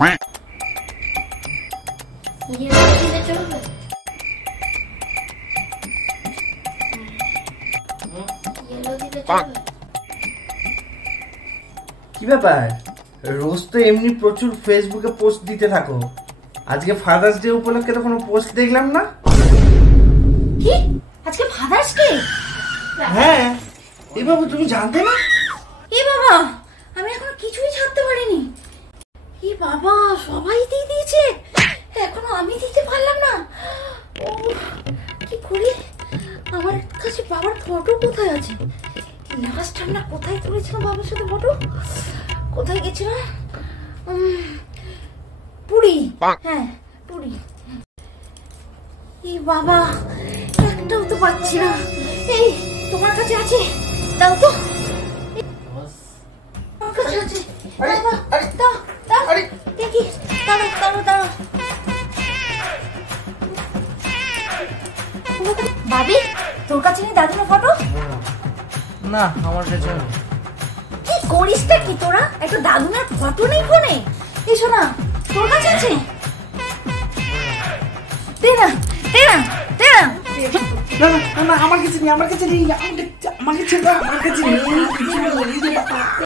কি ব্যাপার, রোজ তো এমনি প্রচুর ফেসবুকে পোস্ট দিতে থাকো, আজকে ফাদার্স ডে উপলক্ষে তো কোনো পোস্ট দেখলাম না। কি আজকে ফাদার্স ডে? হ্যাঁ, এই বাবু তুমি জানতে না? এ বাবা, আমি এখনো কিছুই ছাড়তে পারিনি। এ বাবা, সবাই দিয়ে দিয়েছে, এখনো আমি দিতে পারলাম না। ও কি করি, আমার কাছে বাবার ফটো কোথায় আছে? লাস্ট আমরা কোথায় তুলেছিলাম বাবার সাথে ফটো? কোথায় গেছিলাম? পুরী। হ্যাঁ, পুরী। এই বাবা, একটাও তো পাচ্ছি না। এই তোমার কাছে আছে? দাও তো। আমার কাছে আছে। দাও, দাও। দেখি, দাঁড়াও। ভাবি, তোর কাছে নেই দাদুর ফটো? না, আমার কাছে কি করিসটা কি তোরা? একটা দাদুনের ফটো নেই ফোনে? এসো না, তোর কাছে আছে? দে না। না, আমার কাছে নেই, আমার কাছে নেই।